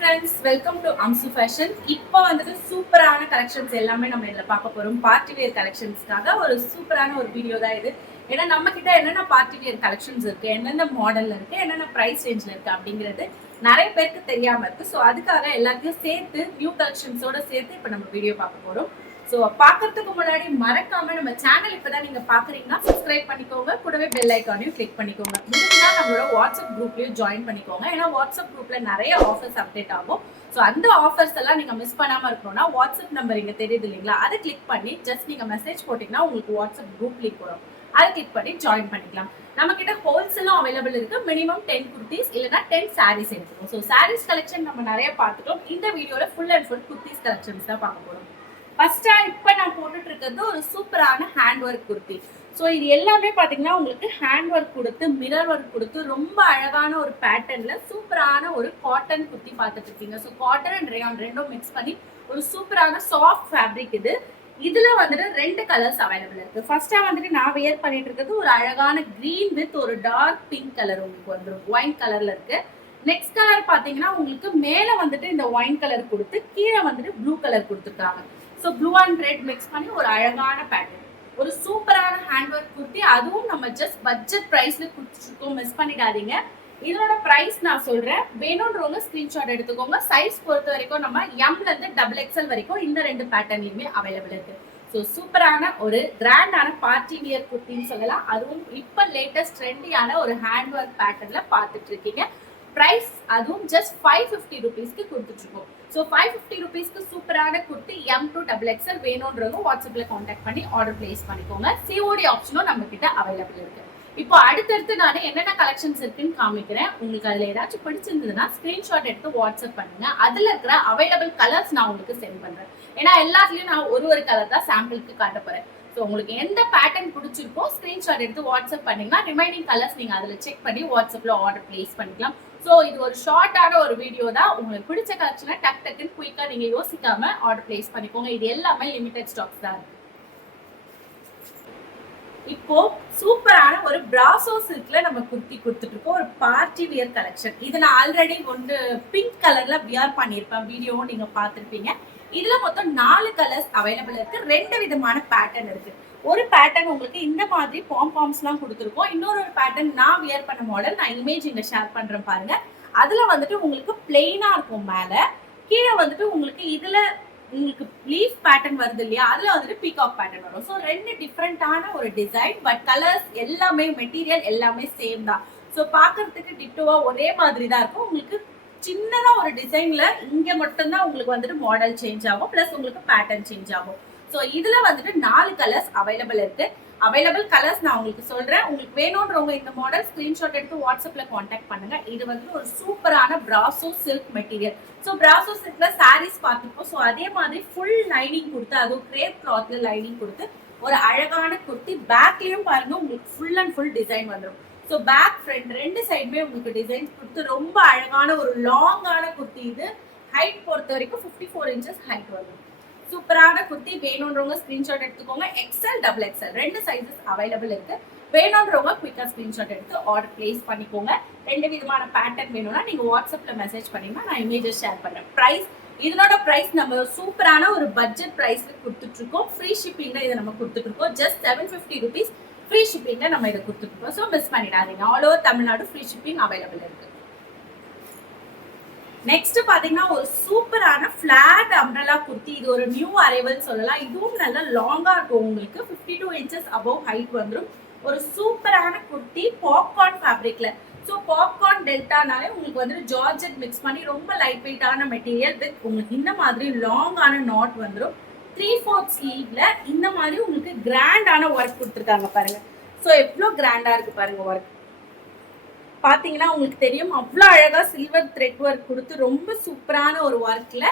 friends, welcome to Amsu Fashion. இப்போ வந்துட்டு சூப்பரான கலெக்ஷன்ஸ் எல்லாமே நம்ம இதுல பார்க்க போறோம். பார்ட்டி வேர் கலெக்ஷன்ஸ்க்காக ஒரு சூப்பரான ஒரு வீடியோ தான் இது. ஏன்னா நம்ம கிட்ட என்னென்ன பார்ட்டி வேர் கலெக்ஷன்ஸ் இருக்கு, என்னென்ன மாடல்ல இருக்கு, என்னென்ன பிரைஸ் ரேஞ்ச்ல இருக்கு அப்படிங்கிறது நிறைய பேருக்கு தெரியாம இருக்கு. ஸோ அதுக்காக எல்லாத்தையும் சேர்த்து நியூ கலெக்ஷன்ஸோட சேர்த்து இப்போ நம்ம வீடியோ பார்க்க போறோம். ஸோ பார்க்கறதுக்கு முன்னாடி மறக்காம நம்ம சேனல் இப்பதான் நீங்க பாக்குறீங்கன்னா சப்ஸ்கிரைப் பண்ணிக்கோங்க, கூடவே பெல் ஐக்கானையும் கிளிக் பண்ணிக்கோங்க. முடிஞ்சா நம்மளோட வாட்ஸ்அப் குரூப்லயும் ஜாயின் பண்ணிக்கோங்க. ஏன்னா வாட்ஸ்அப் குரூப்ல நிறைய ஆஃபர்ஸ் அப்டேட் ஆகும். ஸோ அந்த ஆஃபர்ஸ் எல்லாம் நீங்க மிஸ் பண்ணாம இருக்கணும்னா வாட்ஸ்அப் நம்பர் இங்க தெரியுது இல்லைங்களா, அதை கிளிக் பண்ணி ஜஸ்ட் நீங்க மெசேஜ் போட்டீங்கன்னா உங்களுக்கு வாட்ஸ்அப் குரூப் லிங்க் வரும். அதை கிளிக் பண்ணி ஜாயின் பண்ணிக்கலாம். நம்ம கிட்ட ஹோல்சேலும் அவைலபிள் இருக்கு. மினிமம் 10 குர்த்திஸ் இல்லைன்னா 10 சாரீஸ் எடுத்துக்கோம். ஸோ சாரீஸ் கலெக்ஷன் நம்ம நிறைய பார்த்துட்டோம். இந்த வீடியோல full and full kurtis collections தான் பார்க்க போறோம். ஃபர்ஸ்டா இப்போ நான் போட்டுட்டு இருக்கிறது ஒரு சூப்பரான ஹேண்ட் ஒர்க் குர்த்தி. ஸோ இது எல்லாமே பார்த்தீங்கன்னா உங்களுக்கு ஹேண்ட் ஒர்க் கொடுத்து மிரர் ஒர்க் கொடுத்து ரொம்ப அழகான ஒரு பேட்டர்ன்ல சூப்பரான ஒரு காட்டன் குர்த்தி பார்த்துட்டு இருக்கீங்க. ஸோ காட்டன் அண்ட் ரேயான் ரெண்டும் மிக்ஸ் பண்ணி ஒரு சூப்பரான சாஃப்ட் ஃபேப்ரிக் இது. இதுல வந்துட்டு 2 கலர்ஸ் அவைலபிள் இருக்கு. ஃபர்ஸ்டா வந்துட்டு நான் வியர் பண்ணிட்டு இருக்கிறது ஒரு அழகான கிரீன் வித் ஒரு டார்க் பிங்க் கலர் உங்களுக்கு வந்துடும். ஒயின் கலர்ல இருக்கு. நெக்ஸ்ட் கலர் பாத்தீங்கன்னா உங்களுக்கு மேல வந்துட்டு இந்த ஒயின் கலர் கொடுத்து கீழே வந்துட்டு ப்ளூ கலர் கொடுத்துருக்காங்க. So blue and red mix பண்ணி ஒரு அழகான பேட்டர்ன், ஒரு சூப்பரான ஹேண்ட் ஒர்க் குர்த்தி. அதுவும் நம்ம ஜஸ்ட் பட்ஜெட் பிரைஸ்ல கொடுத்துருக்கோம், மிஸ் பண்ணிடாதீங்க. இதோட பிரைஸ் நான் சொல்றேன், வேணும்ன்றவங்க ஸ்கிரீன்ஷாட் எடுத்துக்கோங்க. சைஸ் பொறுத்த வரைக்கும் நம்ம எம்ல இருந்து XXL வரைக்கும் இந்த 2 பேட்டர்ன்லயுமே அவைலபிள் இருக்கு. ஸோ சூப்பரான ஒரு கிராண்டான பார்ட்டி வியர் குர்த்தின்னு சொல்லலாம். அதுவும் இப்போ லேட்டஸ்ட் ட்ரெண்டியான ஒரு ஹேண்ட் ஒர்க் பேட்டர்ன்ல பார்த்துட்டு இருக்கீங்க. பிரைஸ் அதுவும் ஜஸ்ட் 550 ருபீஸ்க்கு கொடுத்துட்டு இருக்கோம். ஸோ 550 ருபீஸ்க்கு சூப்பரான குர்த்தி M to XXL வேணும்ன்றவங்க வாட்ஸ்அப்ல கான்டாக்ட் பண்ணி ஆர்டர் பிளேஸ் பண்ணிக்கோங்க. COD ஆப்ஷனும் நம்ம கிட்ட அவைலபிள் இருக்கு. இப்போ அடுத்தடுத்து நான் என்னென்ன கலெக்ஷன்ஸ் இருக்குன்னு காமிக்கிறேன். உங்களுக்கு அதுல ஏதாச்சும் பிடிச்சிருந்ததுன்னா ஸ்கிரீன்ஷாட் எடுத்து வாட்ஸ்அப் பண்ணுங்க. அதுல இருக்கிற அவைலபிள் கலர்ஸ் நான் உங்களுக்கு சென்ட் பண்றேன். ஏன்னா எல்லாத்துலயும் நான் ஒரு கலர் தான் சாம்பிளுக்கு காட்ட போறேன். ஸோ உங்களுக்கு எந்த பேட்டர்ன் பிடிச்சிருக்கோ ஸ்கிரீன்ஷாட் எடுத்து வாட்ஸ்அப் பண்ணீங்கன்னா ரிமைனிங் கலர்ஸ் நீங்க அதுல செக் பண்ணி வாட்ஸ்அப்ல ஆர்டர் பிளேஸ் பண்ணிக்கலாம். ஸோ இது ஒரு ஷார்ட்டான ஒரு வீடியோ தான். உங்களுக்கு பிடிச்ச கலெக்ஷனை டக்குன்னு குயிக்கா நீங்க யோசிக்காம ஆர்டர் பிளேஸ் பண்ணிக்கோங்க. இது எல்லாமே லிமிடெட் ஸ்டாக்ஸ் தான் இருக்கு. இப்போ சூப்பரான ஒரு பிராசோ சில்க்ல நம்ம குர்த்தி கொடுத்துட்டு இருக்கோம். ஒரு பார்ட்டி வியர் கலெக்ஷன். இது நான் ஆல்ரெடி ஒன்று பிங்க் கலர்ல வியர் பண்ணியிருப்பேன், வீடியோவும் நீங்க பார்த்துருப்பீங்க. இதுல மொத்தம் 4 கலர்ஸ் அவைலபிள் இருக்கு. 2 விதமான பேட்டர்ன் இருக்கு. ஒரு பேட்டர்ன் உங்களுக்கு இந்த மாதிரி பாம்பாம்ஸ் எல்லாம் கொடுத்துருக்கோம். இன்னொரு பேட்டர்ன் நான் வியர் பண்ண மாடல், நான் இமேஜ் இங்க ஷேர் பண்றேன் பாருங்க. அதுல வந்துட்டு உங்களுக்கு பிளெயினா இருக்கும். மேல கீழே வந்துட்டு உங்களுக்கு இதுல உங்களுக்கு லீஃப் பேட்டர்ன் வருது இல்லையா, அதுல வந்துட்டு பீகாக் பேட்டர்ன் வரும். ஸோ 2 டிஃப்ரெண்டான ஒரு டிசைன், பட் கலர்ஸ் எல்லாமே மெட்டீரியல் எல்லாமே சேம் தான். ஸோ பாக்குறதுக்கு டிட்டோவா ஒரே மாதிரி தான் இருக்கும். உங்களுக்கு சின்னதா ஒரு டிசைன்ல இங்க மட்டும்தான் உங்களுக்கு வந்துட்டு மாடல் சேஞ்ச் ஆகும், பிளஸ் உங்களுக்கு பேட்டர்ன் சேஞ்ச் ஆகும். ஸோ இதுல வந்துட்டு 4 கலர்ஸ் அவைலபிள் இருக்கு. அவைலபிள் கலர்ஸ் நான் உங்களுக்கு சொல்றேன். உங்களுக்கு வேணும்ன்றவங்க இந்த மாடல் ஸ்கிரீன்ஷாட் எடுத்து வாட்ஸ்அப்ல கான்டாக்ட் பண்ணுங்க. இது வந்து ஒரு சூப்பரான brasso silk material. So brasso சில்க்ல சாரீஸ் பார்த்துப்போம். ஸோ அதே மாதிரி ஃபுல் லைனிங் கொடுத்து, அதுவும் கிரேப் கிளாத்ல லைனிங் கொடுத்து ஒரு அழகான குர்த்தி. பேக்லயும் பாருங்க உங்களுக்கு ஃபுல் அண்ட் ஃபுல் டிசைன் வந்துடும். ஸோ பேக் ஃப்ரண்ட் 2 சைடுமே உங்களுக்கு டிசைன்ஸ் கொடுத்து ரொம்ப அழகான ஒரு லாங்கான குர்த்தி. இது ஹைட் பொறுத்த வரைக்கும் 54 இன்ச்சஸ் ஹைட் வரும். சூப்பரான குர்த்தி. வேணும்ன்றவங்க ஸ்கிரீன்ஷாட் எடுத்துக்கோங்க. XL XXL 2 சைஸஸ் அவைலபிள் இருக்கு. வேணும்ன்றவங்க குயிக்கா ஸ்கிரீன்ஷாட் எடுத்து ஆர்டர் பிளேஸ் பண்ணிக்கோங்க. 2 விதமான பேட்டர்ன் வேணும்னா நீங்க வாட்ஸ்அப்ல மெசேஜ் பண்ணீங்கன்னா நான் இமேஜஸ் ஷேர் பண்றேன். பிரைஸ், இதனோட பிரைஸ் நம்ம சூப்பரான ஒரு பட்ஜெட் பிரைஸ்ல கொடுத்துட்டு இருக்கோம். ஃப்ரீ ஷிப்பிங்ல இதை நம்ம கொடுத்துட்டு இருக்கோம். ஜஸ்ட் 750 ருபீஸ் ஃப்ரீ ஷிப்பிங்ல நம்ம இதை கொடுத்துட்டு இருக்கோம். ஸோ மிஸ் பண்ணிடாதீங்க. All over Tamil Nadu free shipping available இருக்கு. நெக்ஸ்ட் பாத்தீங்கன்னா ஒரு சூப்பரான பிளாட் அம்ப்ரெல்லா குர்த்தி. இது ஒரு நியூ அரைவல் சொல்லலாம். இதுவும் நல்லா லாங்கா இருக்கும். உங்களுக்கு 52 இன்ச்சஸ் அபவ் ஹைட் வந்துடும். ஒரு சூப்பரான குர்த்தி பாப்கார்ன் ஃபேப்ரிக்ல. ஸோ பாப்கார்ன் டெல்டானாலே உங்களுக்கு வந்து ஜார்ஜெட் மிக்ஸ் பண்ணி ரொம்ப லைட் வெயிட்டான மெட்டீரியல் வித் உங்களுக்கு இந்த மாதிரி லாங்கான நாட் வந்துடும். 3/4 ஸ்லீவ்ல இந்த மாதிரி உங்களுக்கு கிராண்டான ஒர்க் கொடுத்துருக்காங்க பாருங்க. ஸோ எவ்வளோ கிராண்டா இருக்கு பாருங்க ஒர்க். பாத்தீங்கன்னா உங்களுக்கு தெரியும், அவ்வளோ அழகா சில்வர் த்ரெட் ஒர்க் கொடுத்து ரொம்ப சூப்பரான ஒரு ஒர்க்ல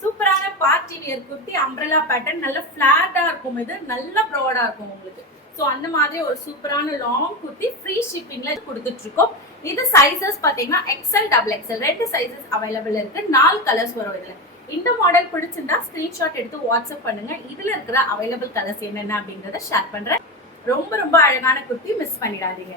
சூப்பரான party wear kurti. Umbrella pattern நல்ல பிளாட்டா இருக்கும். இது நல்ல ப்ராடா இருக்கும் உங்களுக்கு. ஸோ அந்த மாதிரி ஒரு சூப்பரான லாங் குர்த்தி ஃப்ரீ ஷிப்பிங்ல கொடுத்துட்டு இருக்கோம். இது சைசஸ் பாத்தீங்கன்னா XL XXL 2 சைசஸ் அவைலபிள் இருக்கு. 4 கலர்ஸ் வரும் இதுல. இந்த மாடல் பிடிச்சிருந்தா ஸ்கிரீன்ஷாட் எடுத்து வாட்ஸ்அப் பண்ணுங்க. இதுல இருக்கிற அவைலபிள் கலர்ஸ் என்னென்ன அப்படிங்கறத ஷேர் பண்றேன். ரொம்ப ரொம்ப அழகான குர்த்தி, மிஸ் பண்ணிடாதீங்க.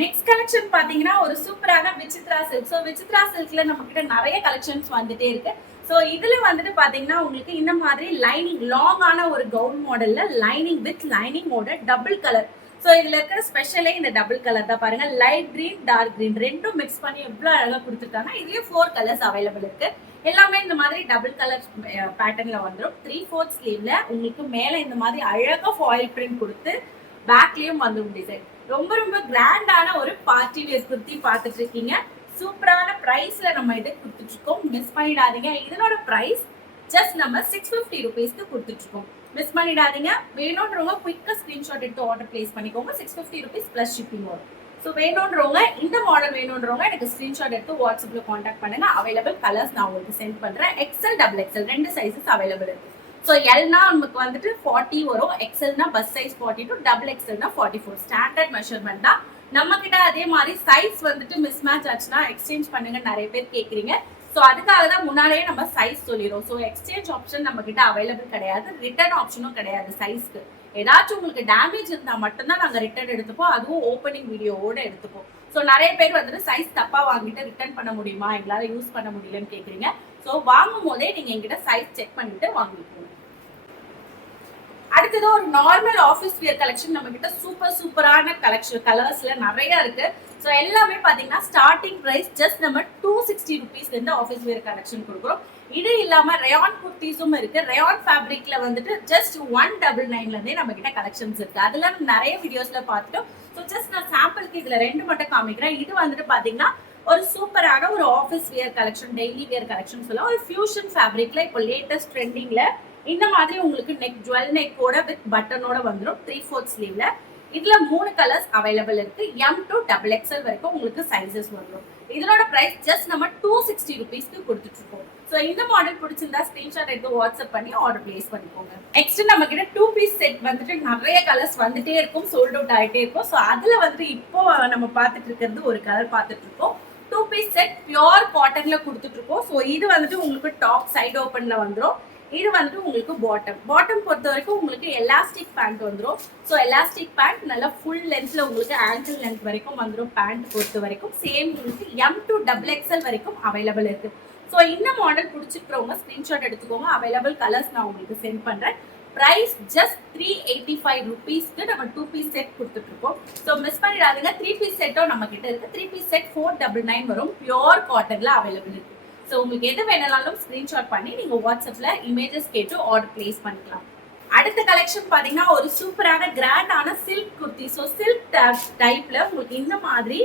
நெக்ஸ்ட் கலெக்ஷன் பாத்தீங்கன்னா ஒரு சூப்பரான விசித்ரா சில்க். ஸோ விசித்ரா சில்க்ல நம்ம கிட்ட நிறைய கலெக்ஷன்ஸ் வந்துட்டே இருக்கு. ஸோ இதுல வந்துட்டு பாத்தீங்கன்னா உங்களுக்கு இந்த மாதிரி லைனிங் லாங்கான ஒரு கவுன் மாடல்ல லைனிங் வித் லைனிங்கோட டபுள் கலர். ஸோ இதுல இருக்கிற ஸ்பெஷலே இந்த டபுள் கலர் தான் பாருங்க. லைட் கிரீன் டார்க் கிரீன் ரெண்டும் மிக்ஸ் பண்ணி எவ்வளவு அழகா கொடுத்துருக்காங்க. இதுலயே 4 கலர்ஸ் அவைலபிள் இருக்கு. எல்லாமே இந்த மாதிரி டபுள் கலர் பேட்டர்ன்ல வந்துடும். 3/4 ஸ்லீவ்ல உங்களுக்கு மேல இந்த மாதிரி அழகா ஃபாயில் பிரிண்ட் கொடுத்து பேக்லயும் வந்துடும் டிசைன். ரொம்ப ரொம்ப கிராண்டான ஒரு பார்ட்டி வேர் குர்த்தி பார்த்துட்டு இருக்கீங்க. சூப்பரான பிரைஸ்ல நம்ம இதை கொடுத்துட்டு இருக்கோம். மிஸ் பண்ணிடாதீங்க. இதனோட பிரைஸ் ஜஸ்ட் நம்ம 650 ருபீஸ்க்கு கொடுத்துட்டு இருக்கோம். மிஸ் பண்ணிடாதீங்க. வேணும்ன்றவங்க குயிக்கா ஸ்கிரீன்ஷாட் எடுத்து ஆர்டர் பிளேஸ் பண்ணிக்கோங்க. 650 ருபீஸ் பிளஸ் ஷிப்பிங் வரும். ஸோ வேணும்ன்றவங்க இந்த மாடல் வேணும்ன்றவங்க எனக்கு ஸ்கிரீன்ஷாட் எடுத்து வாட்ஸ்அப்ல காண்டாக்ட் பண்ணுங்க. அவைலபிள் கலர்ஸ் நான் உங்களுக்கு சென்ட் பண்றேன். XL XXL ரெண்டு சைஸஸ் அவைலபிள் இருக்கு. ஸோ எல்னா நமக்கு வந்துட்டு 40 வரும், எக்ஸல்னா பஸ் சைஸ் 42, XXLனா 44. ஸ்டாண்டர்ட் மெஷர்மெண்ட் தான் நம்ம கிட்ட. அதே மாதிரி சைஸ் வந்துட்டு மிஸ் மேட்ச் ஆச்சுன்னா எக்ஸ்சேஞ்ச் பண்ணுங்க நிறைய பேர் கேட்குறீங்க. ஸோ அதுக்காக தான் முன்னாலேயே நம்ம சைஸ் சொல்லிடுறோம். ஸோ எக்ஸ்சேஞ்ச் ஆப்ஷன் நம்ம கிட்ட அவைலபிள் கிடையாது, ரிட்டர்ன் ஆப்ஷனும் கிடையாது. சைஸ்க்கு ஏதாச்சும் உங்களுக்கு டேமேஜ் இருந்தால் மட்டும்தான் நாங்கள் ரிட்டர்ன் எடுத்துப்போம், அதுவும் ஓப்பனிங் வீடியோவோட எடுத்துப்போம். ஸோ நிறைய பேர் வந்துட்டு சைஸ் தப்பா வாங்கிட்டு ரிட்டர்ன் பண்ண முடியுமா, எங்களால் யூஸ் பண்ண முடியலன்னு கேட்குறீங்க. ஸோ வாங்கும் போதே நீங்கள் எங்கிட்ட சைஸ் செக் பண்ணிட்டு வாங்கிக்கோங்க. அடுத்தது ஒரு நார்மல் ஆஃபீஸ் வியர் கலெக்ஷன் நம்ம கிட்ட சூப்பரான கலெக்ஷன் கலர்ஸ்ல நிறைய இருக்கு. ஸோ எல்லாமே பாத்தீங்கன்னா ஸ்டார்டிங் பிரைஸ் ஜஸ்ட் நம்ம 260 ருபீஸ்ல இருந்து ஆஃபீஸ் வியர் கலெக்ஷன் கொடுக்குறோம். இது இல்லாம ரயான் குர்த்திஸும் இருக்கு. ரயான் ஃபேப்ரிக்ல வந்துட்டு ஜஸ்ட் 199ல இருந்தே நம்ம கிட்ட கலெக்ஷன்ஸ் இருக்கு. அதுல நிறைய வீடியோஸ்ல பார்த்துட்டோம். ஸோ ஜஸ்ட் நான் சாம்பிளுக்கு இதுல 2 மட்டும் காமிக்கிறேன். இது வந்துட்டு பாத்தீங்கன்னா ஒரு சூப்பரான ஒரு office wear collection, daily wear collection சொல்லலாம். ஒரு ஃபியூஷன் ஃபேப்ரிக்ல இப்போ லேட்டஸ்ட் ட்ரெண்டிங்ல இந்த மாதிரி உங்களுக்கு நெக் ஜுவல் நெக்கோட வித் பட்டனோட வந்துடும். 3/4 ஸ்லீவ்ல இதுல 3 கலர்ஸ் அவைலபிள் இருக்கு. M to XXL வரைக்கும் உங்களுக்கு சைசஸ் வந்துடும். இதனோட பிரைஸ் ஜஸ்ட் நம்ம 260 ருபீஸ்க்கு கொடுத்துட்டு இருக்கோம். ஸோ இந்த மாடல் பிடிச்சிருந்தா ஸ்கிரீன்ஷாட் எடுத்து வாட்ஸ்அப் பண்ணி ஆர்டர் பிளேஸ் பண்ணிக்கோங்க. நெக்ஸ்ட் நம்ம கிட்ட 2 பீஸ் செட் வந்துட்டு நிறைய கலர்ஸ் வந்துட்டே இருக்கும், சோல்ட் அவுட் ஆகிட்டே இருக்கும். ஸோ அதுல வந்துட்டு இப்போ நம்ம பார்த்துட்டு இருக்கிறது ஒரு கலர் பார்த்துட்டு இருக்கோம். 2 பீஸ் செட் பியோர் காட்டன்ல கொடுத்துட்டு இருக்கோம். ஸோ இது வந்துட்டு உங்களுக்கு டாப் சைடு ஓப்பன்ல வந்துடும். இது வந்துட்டு உங்களுக்கு பாட்டம் பொறுத்த வரைக்கும் உங்களுக்கு எலாஸ்டிக் பேண்ட் வந்துடும். ஸோ எலாஸ்டிக் பேண்ட் நல்லா ஃபுல் லென்த்ல உங்களுக்கு ஆங்கிள் லென்த் வரைக்கும் வந்துடும். பேண்ட் பொறுத்த வரைக்கும் சேம் உங்களுக்கு M to XXL வரைக்கும் அவைலபிள் இருக்கு. ஸோ இந்த மாடல் பிடிச்சிருக்கிறவங்க ஸ்கிரீன்ஷாட் எடுத்துக்கோங்க. அவைலபிள் கலர்ஸ் நான் உங்களுக்கு சென்ட் பண்றேன். பிரைஸ் ஜஸ்ட் 385 ருபீஸ்க்கு நம்ம 2 பீஸ் செட் கொடுத்துட்டு இருக்கோம். ஸோ மிஸ் பண்ணிடாதீங்க. 3 பீஸ் செட்டும் நம்ம கிட்ட இருக்கு. 3 பீஸ் செட் 499 வரும். பியோர் காட்டன்ல அவைலபிள் இருக்கு. ஸோ உங்களுக்கு எது வேணாலும் ஸ்கிரீன்ஷாட் பண்ணி நீங்க வாட்ஸ்அப்ல இமேஜஸ் கேட்டு ஆர்டர் பிளேஸ் பண்ணிக்கலாம். அடுத்த கலெக்ஷன் பாத்தீங்கன்னா ஒரு சூப்பரான கிராண்டான சில்க் குர்த்தி. ஸோ சில்க் டைப்ல உங்களுக்கு இந்த மாதிரி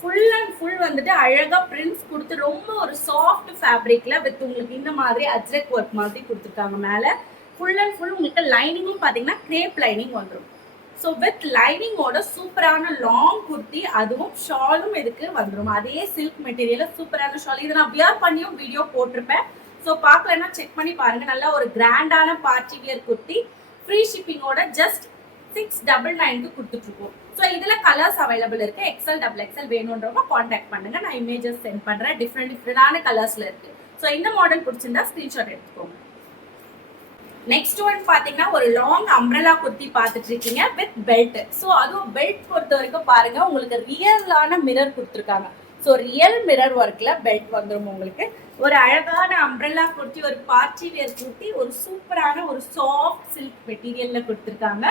ஃபுல் அண்ட் ஃபுல் வந்துட்டு அழகா பிரிண்ட்ஸ் கொடுத்து ரொம்ப ஒரு சாஃப்ட் ஃபேப்ரிக்ல வித் உங்களுக்கு இந்த மாதிரி அஜ்ரக் ஒர்க் மாதிரி கொடுத்துருக்காங்க. மேல ஃபுல் அண்ட் ஃபுல் உங்களுக்கு லைனிங்கும் பாத்தீங்கன்னா கிரேப் லைனிங் வந்துடும். ஸோ வித் லைனிங்கோட சூப்பரான லாங் குர்த்தி, அதுவும் ஷாலும் இதுக்கு வந்துடும். அதே சில்க் மெட்டீரியல் சூப்பரான ஷால். இதை நான் வியர் பண்ணியும் வீடியோ போட்டிருப்பேன். ஸோ பார்க்கலன்னா செக் பண்ணி பாருங்க. நல்லா ஒரு கிராண்டான பார்ட்டி வியர் குர்த்தி ஃப்ரீ ஷிப்பிங்கோட ஜஸ்ட் 699க்கு கொடுத்துட்டு இருக்கோம். ஸோ இதுல கலர்ஸ் அவைலபிள் இருக்கு. XL XXL வேணும்ன்றவங்க கான்டாக்ட் பண்ணுங்க. நான் இமேஜஸ் சென்ட் பண்றேன். டிஃப்ரெண்டான கலர்ஸ்ல இருக்கு. ஸோ இந்த மாடல் பிடிச்சிருந்தா ஸ்கிரீன்ஷாட் எடுத்துக்கோங்க. நெக்ஸ்ட் ஒன் பாத்தீங்கன்னா ஒரு லாங் அம்ப்ரெல்லா குர்த்தி பார்த்துட்டு இருக்கீங்க வித் பெல்ட். ஸோ அதுவும் பெல்ட் பொறுத்த வரைக்கும் பாருங்க உங்களுக்கு ரியலான மிரர் கொடுத்துருக்காங்க. ஸோ ரியல் மிரர் ஒர்க்ல பெல்ட் வந்துடும். உங்களுக்கு ஒரு அழகான அம்ப்ரெல்லா குர்த்தி, ஒரு பார்ட்டி வேர் குர்த்தி, ஒரு சூப்பரான ஒரு சாஃப்ட் சில்க் மெட்டீரியல்ல கொடுத்துருக்காங்க.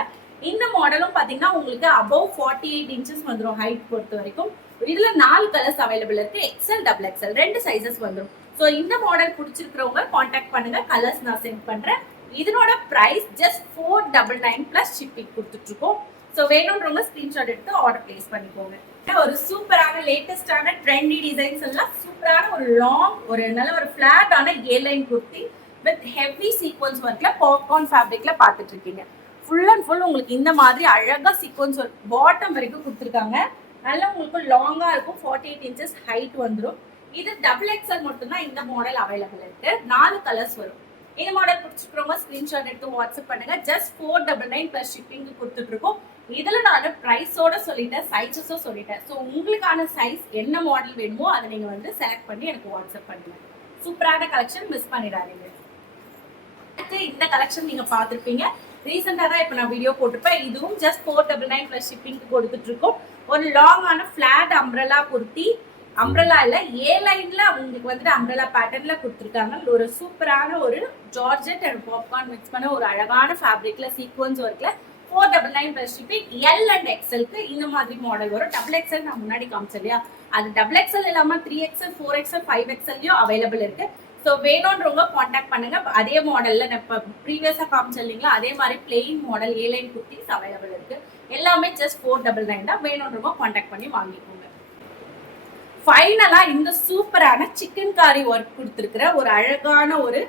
இந்த மாடலும் பாத்தீங்கன்னா உங்களுக்கு அபவ் 48 இன்ச்சஸ் வந்துடும் ஹைட் பொறுத்த வரைக்கும். இதுல 4 கலர்ஸ் அவைலபிள் இருக்கு. XL XXL ரெண்டு சைசஸ் வந்துடும். ஸோ இந்த மாடல் பிடிச்சிருக்கிறவங்க கான்டாக்ட் பண்ணுங்க. கலர்ஸ் நான் சென்ட் பண்றேன். இதனோட பிரைஸ் ஜஸ்ட் 499 பிளஸ் ஷிப்பிங் கொடுத்துட்டு இருக்கோம். ஸோ வேணும்ன்றவங்க ஸ்கிரீன்ஷாட் எடுத்து ஆர்டர் பிளேஸ் பண்ணிக்கோங்க. ஒரு சூப்பரான லேட்டஸ்டான ட்ரெண்டி டிசைன்ஸ் எல்லாம் சூப்பரான ஒரு லாங் ஒரு நல்ல ஒரு ஃபிளாட்டான A line kurti with heavy sequins ஒர்க்ல பாப்கார்ன் ஃபேப்ரிக்ல பார்த்துட்டு இருக்கீங்க. ஃபுல் அண்ட் ஃபுல் உங்களுக்கு இந்த மாதிரி அழகா சீக்வன்ஸ் ஒர்க் பாட்டம் வரைக்கும் கொடுத்துருக்காங்க. நல்லா உங்களுக்கு லாங்கா இருக்கும். 48 இன்ச்சஸ் ஹைட் வந்துடும். இது XXL மட்டும்தான் இந்த மாடல் அவைலபிள் இருக்கு. 4 கலர்ஸ் வரும். இந்த மாடல் பிடிச்சிருக்கிறவங்க ஸ்கிரீன்ஷாட் எடுத்து வாட்ஸ்அப் பண்ணுங்க. ஜஸ்ட் 499 பிளஸ் ஷிப்பிங் கொடுத்துட்டு இருக்கோம். இதுல நான் பிரைஸோட சொல்லிட்டேன், சைஸஸும் சொல்லிட்டேன். ஸோ உங்களுக்கான சைஸ் என்ன மாடல் வேணுமோ அதை நீங்க வந்து செலக்ட் பண்ணி எனக்கு வாட்ஸ்அப் பண்ணுங்க. சூப்பரான கலெக்ஷன், மிஸ் பண்ணிடாதீங்க. இந்த கலெக்ஷன் நீங்க பார்த்துருப்பீங்க. ரீசெண்டா தான் இப்போ நான் வீடியோ போட்டிருப்பேன். இதுவும் ஜஸ்ட் 499 பிளஸ் ஷிப்பிங் கொடுத்துட்டு இருக்கோம். ஒரு லாங்கான ஃபிளாட் அம்ப்ரெல்லா குர்த்தி. அம்ப்ரெல்லா இல்ல, ஏ லைன்ல உங்களுக்கு வந்துட்டு அம்ப்ரெல்லா பேட்டர்ன்ல கொடுத்துருக்காங்க. ஒரு சூப்பரான ஒரு ஜார்ஜெட் அண்ட் பாப்கார்ன் மிக்ஸ் பண்ண ஒரு அழகான ஃபேப்ரிக்ல சீக்வன்ஸ் ஒர்க்ல 499 ப்ளஸ் ஷிப்பிங். எல் அண்ட் எக்ஸ்எல்க்கு இந்த மாதிரி மாடல் வரும். டபுள் எக்ஸ்எல் நான் முன்னாடி காமிச்சேன் இல்லையா, அது டபுள் எக்ஸ்எல் இல்லாம 3XL 4XL 5XLயும் அவைலபிள் இருக்கு. ஸோ வேணுன்றவங்க காண்டாக்ட் பண்ணுங்க. அதே மாடல்ல நான் இப்போ ப்ரீவியஸா காமிச்சேன் இல்லைங்களா, அதே மாதிரி பிளெயின் மாடல் ஏ லைன் குர்த்திஸ் அவைலபிள் இருக்கு. எல்லாமே ஜஸ்ட் 499 தான். வேணுன்றவங்க காண்டாக்ட் பண்ணி வாங்கிக்கோங்க. ஃபைனலா இந்த சூப்பரான சிக்கன் காரி ஒர்க் கொடுத்துருக்கிற ஒரு அழகான ஒரு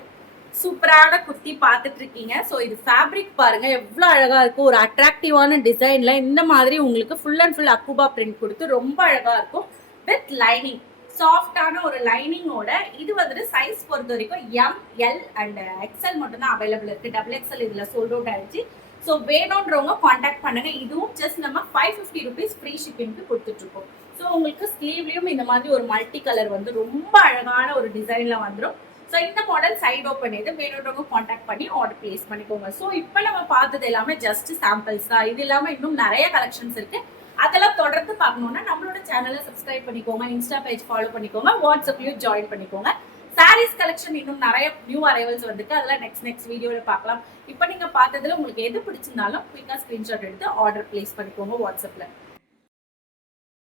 சூப்பரான குர்த்தி பார்த்துட்டு இருக்கீங்க. ஸோ இது ஃபேப்ரிக் பாருங்க எவ்வளோ அழகா இருக்கும். ஒரு அட்ராக்டிவான டிசைன்ல இந்த மாதிரி உங்களுக்கு ஃபுல் அண்ட் ஃபுல் அக்குபா பிரிண்ட் கொடுத்து ரொம்ப அழகா இருக்கும். வித் லைனிங், சாஃப்டான ஒரு லைனிங்கோட. இது வந்துட்டு சைஸ் பொறுத்த வரைக்கும் எம், எல் அண்ட் எக்ஸ்எல் மட்டும் தான் அவைலபிள் இருக்கு. டபுள் எக்ஸ்எல் இதுல சோல்ட் அவுட் ஆயிடுச்சு. ஸோ வேணுன்றவங்க காண்டாக்ட் பண்ணுங்க. இதுவும் ஜஸ்ட் நம்ம 550 ருபீஸ் ஃப்ரீ ஷிப்பிங்க்கு கொடுத்துட்டு இருக்கோம். ஸோ உங்களுக்கு ஸ்லீவ்லயும் இந்த மாதிரி ஒரு மல்டி கலர் வந்து ரொம்ப அழகான ஒரு டிசைன்ல வந்துடும். ஸோ இந்த மாடல் சைட் ஓப்பன் இது வேணுன்றவங்க காண்டாக்ட் பண்ணி ஆர்டர் பிளேஸ் பண்ணிக்கோங்க. ஸோ இப்போ நம்ம பார்த்தது எல்லாமே ஜஸ்ட் சாம்பிள்ஸ் தான். இது இல்லாமல் இன்னும் நிறைய கலெக்ஷன்ஸ் இருக்கு. அதெல்லாம் தொடர்ந்து பார்க்கணும்னா நம்மளோட சேனலை சப்ஸ்கிரைப் பண்ணிக்கோங்க, இன்ஸ்டா பேஜ் ஃபாலோ பண்ணிக்கோங்க, வாட்ஸ்அப்லயும் ஜாயின் பண்ணிக்கோங்க. சாரீஸ் கலெக்ஷன் இன்னும் நிறைய நியூ அரைவல்ஸ் வந்துட்டு அதெல்லாம் நெக்ஸ்ட் வீடியோவில் பார்க்கலாம். இப்போ நீங்க பார்த்ததுல உங்களுக்கு எது பிடிச்சிருந்தாலும் குயிக்காக ஸ்கிரீன்ஷாட் எடுத்து ஆர்டர் பிளேஸ் பண்ணிக்கோங்க வாட்ஸ்அப்ல.